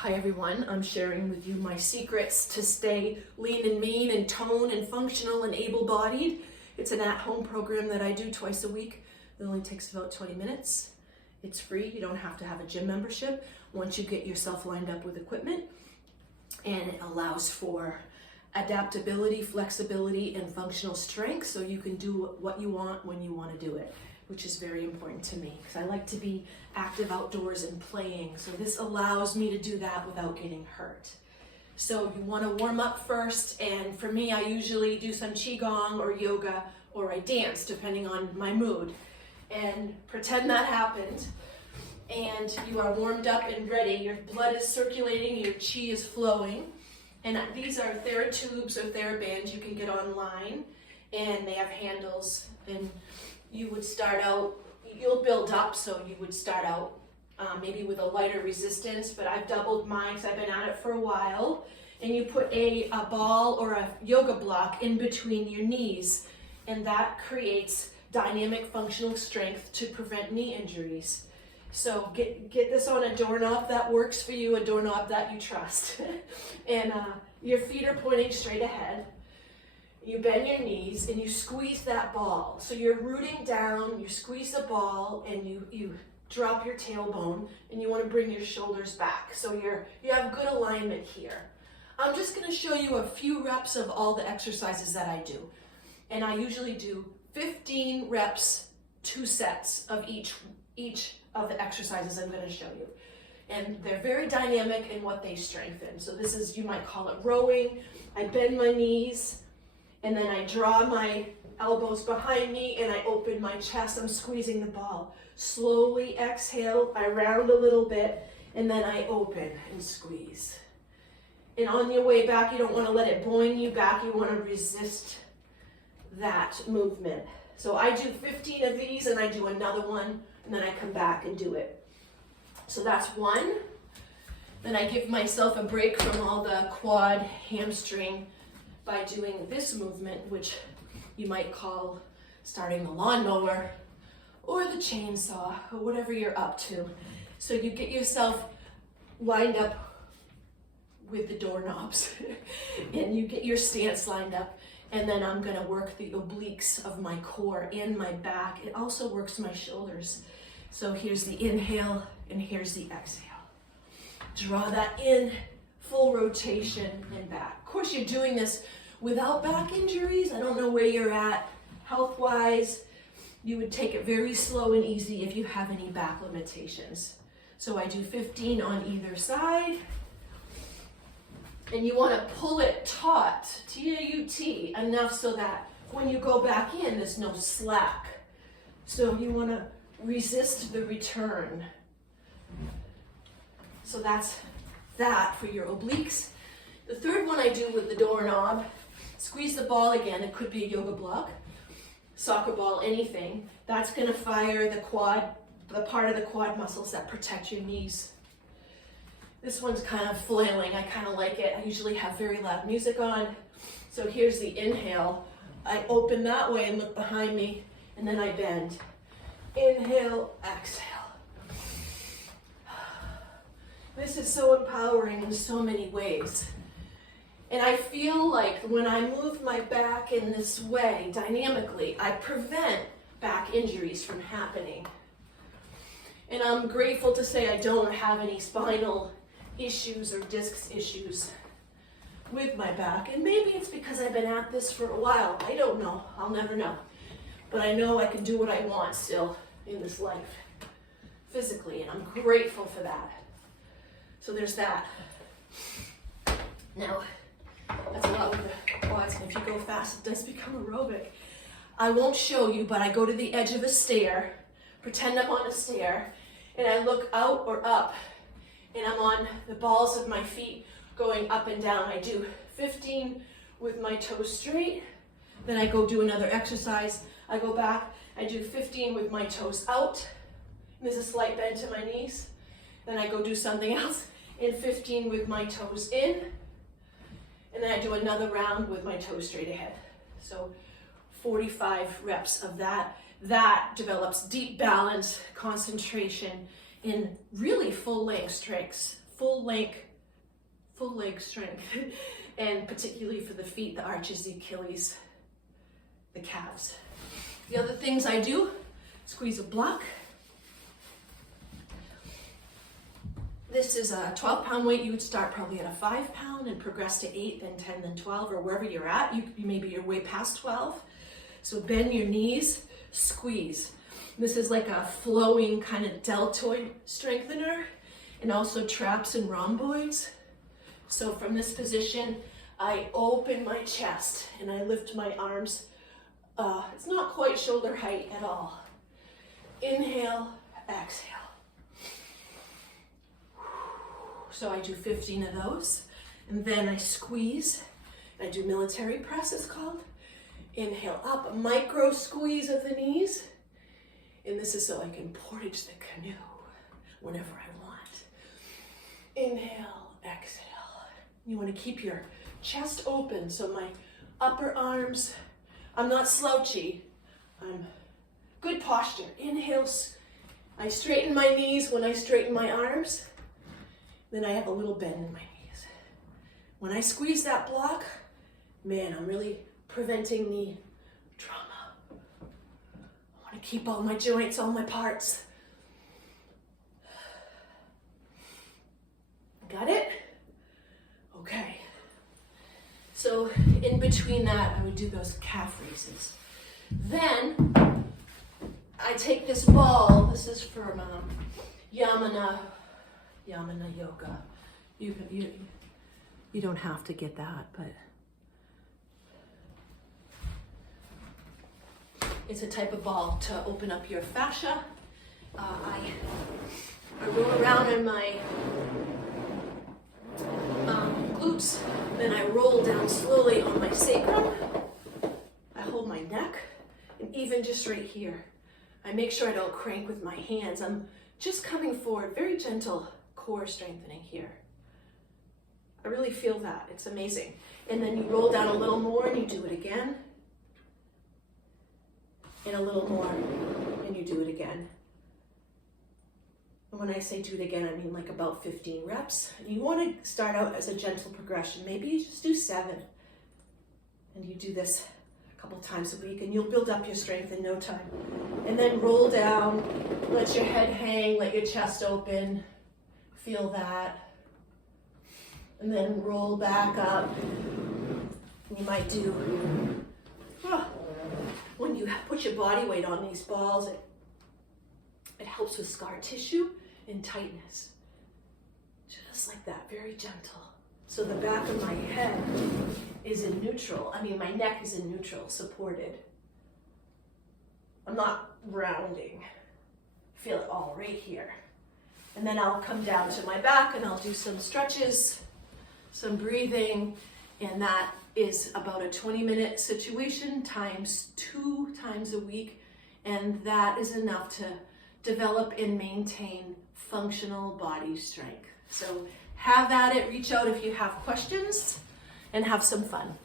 Hi everyone, I'm sharing with you my secrets to stay lean and mean and tone and functional and able-bodied. It's an at-home program that I do twice a week. It only takes about 20 minutes. It's free, you don't have to have a gym membership once you get yourself lined up with equipment. And it allows for adaptability, flexibility, and functional strength so you can do what you want when you want to do it, which is very important to me because I like to be active outdoors and playing. So this allows me to do that without getting hurt. So you want to warm up first, and for me, I usually do some qigong or yoga, or I dance depending on my mood. And pretend that happened, and you are warmed up and ready. Your blood is circulating, your qi is flowing. And these are Therabooks or Therabands you can get online, and they have handles, and you would start out, you'll build up, so you would start out maybe with a lighter resistance, but I've doubled mine because I've been at it for a while. And you put a ball or a yoga block in between your knees, and that creates dynamic functional strength to prevent knee injuries. So get this on a doorknob that works for you, a doorknob that you trust. And your feet are pointing straight ahead. You bend your knees and you squeeze that ball. So you're rooting down, you squeeze the ball, and you drop your tailbone, and you want to bring your shoulders back. So you have good alignment here. I'm just going to show you a few reps of all the exercises that I do. And I usually do 15 reps, 2 sets of each of the exercises I'm going to show you. And they're very dynamic in what they strengthen. So this is, you might call it rowing. I bend my knees, and then I draw my elbows behind me, and I open my chest. I'm squeezing the ball. Slowly exhale, I round a little bit, and then I open and squeeze. And on your way back, you don't want to let it boing you back. You want to resist that movement. So I do 15 of these, and I do another one, and then I come back and do it. So that's one. Then I give myself a break from all the quad, hamstring by doing this movement, which you might call starting the lawnmower or the chainsaw or whatever you're up to. So you get yourself lined up with the doorknobs and you get your stance lined up. And then I'm gonna work the obliques of my core and my back. It also works my shoulders. So here's the inhale and here's the exhale. Draw that in, full rotation and back. Of course, you're doing this without back injuries. I don't know where you're at health-wise. You would take it very slow and easy if you have any back limitations. So I do 15 on either side. And you want to pull it taut, T-A-U-T, enough so that when you go back in, there's no slack. So you want to resist the return. So that's that for your obliques. The third one I do with the doorknob, squeeze the ball again. It could be a yoga block, soccer ball, anything. That's going to fire the quad, the part of the quad muscles that protect your knees. This one's kind of flailing. I kind of like it. I usually have very loud music on. So here's the inhale. I open that way and look behind me, and then I bend. Inhale, exhale. This is so empowering in so many ways. And I feel like when I move my back in this way, dynamically, I prevent back injuries from happening. And I'm grateful to say I don't have any spinal issues or disc issues with my back. And maybe it's because I've been at this for a while. I don't know. I'll never know. But I know I can do what I want still in this life, physically, and I'm grateful for that. So there's that. Now, that's a lot with the quads, and if you go fast, it does become aerobic. I won't show you, but I go to the edge of a stair, pretend I'm on a stair, and I look out or up, and I'm on the balls of my feet going up and down. I do 15 with my toes straight, then I go do another exercise. I go back, I do 15 with my toes out, and there's a slight bend to my knees. Then I go do something else, and 15 with my toes in, and then I do another round with my toes straight ahead. So 45 reps of that. That develops deep balance, concentration, in really full length strengths, full leg strength, and particularly for the feet, the arches, the Achilles, the calves. The other things I do, squeeze a block. This is a 12-pound weight. You would start probably at a 5-pound and progress to 8, then 10, then 12, or wherever you're at. Maybe you're way past 12. So bend your knees, squeeze. This is like a flowing kind of deltoid strengthener, and also traps and rhomboids. So from this position, I open my chest and I lift my arms. It's not quite shoulder height at all. Inhale, exhale. So I do 15 of those, and then I squeeze. I do military press, it's called. Inhale up, a micro squeeze of the knees. And this is so I can portage the canoe whenever I want. Inhale, exhale. You want to keep your chest open, so my upper arms, I'm not slouchy, I'm good posture. Inhale, I straighten my knees when I straighten my arms. Then I have a little bend in my knees. When I squeeze that block, man, I'm really preventing knee trauma. I want to keep all my joints, all my parts. Got it? Okay. So in between that, I would do those calf raises. Then I take this ball. This is from Yamana Yoga. You don't have to get that, but it's a type of ball to open up your fascia. I roll around in my glutes, then I roll down slowly on my sacrum. I hold my neck, and even just right here, I make sure I don't crank with my hands. I'm just coming forward, very gentle core strengthening here. I really feel that. It's amazing. And then you roll down a little more and you do it again. And a little more and you do it again. And when I say do it again, I mean like about 15 reps. And you want to start out as a gentle progression. Maybe you just do 7. And you do this a couple times a week and you'll build up your strength in no time. And then roll down, let your head hang, let your chest open. Feel that. And then roll back up. You might do, when you put your body weight on these balls, it helps with scar tissue and tightness. Just like that, very gentle. So the back of my head is in neutral. I mean, my neck is in neutral, supported. I'm not rounding. Feel it all right here. And then I'll come down to my back and I'll do some stretches, some breathing, and that is about a 20-minute situation times 2 times a week, and that is enough to develop and maintain functional body strength. So have at it, reach out if you have questions, and have some fun.